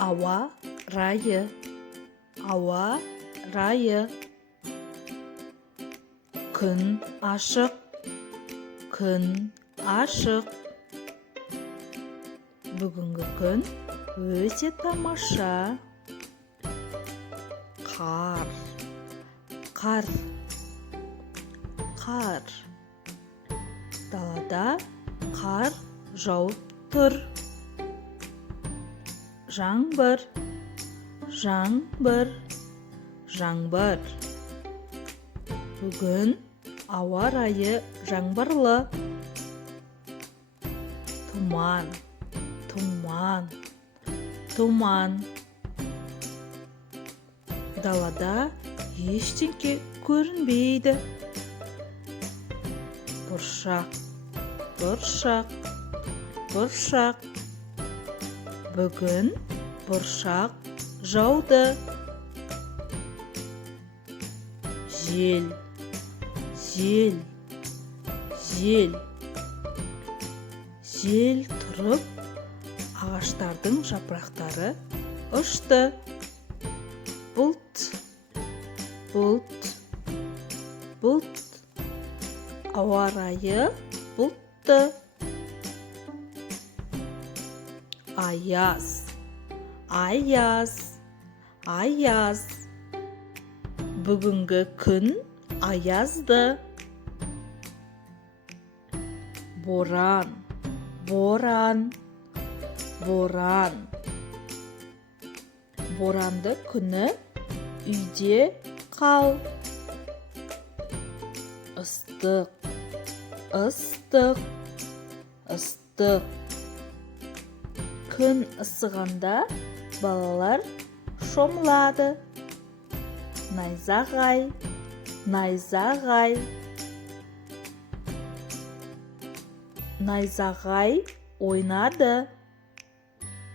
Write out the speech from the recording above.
Ауа райы. Ауа райы. Күн ашық. Күн ашық. Бүгінгі күн өте тамаша. Қар. Қар. Қар. Далада қар жауып тұр. Жаңбыр. Жаңбыр. Жаңбыр. Бүгін ауа райы жаңбырлы. Тұман. Тұман. Тұман. Далада ештеңе көрінбейді. Бұршақ. Бұршақ. Бұршақ. Бүгін бұршақ жауды. Жел. Жел. Жел. Жел тұрып, ағаштардың жапырақтары ұшты. Бұлт. Бұлт. Бұлт. Ауа райы бұлтты. Аяз. Аяз. Аяз. Бүгінгі күн аязды. Боран. Боран. Боран. Боранды күні үйде қал. Ыстық. Ыстық. Ыстық. Күн ысығанда балалар шомылады. Найзағай. Найзағай. Найзағай ойнады.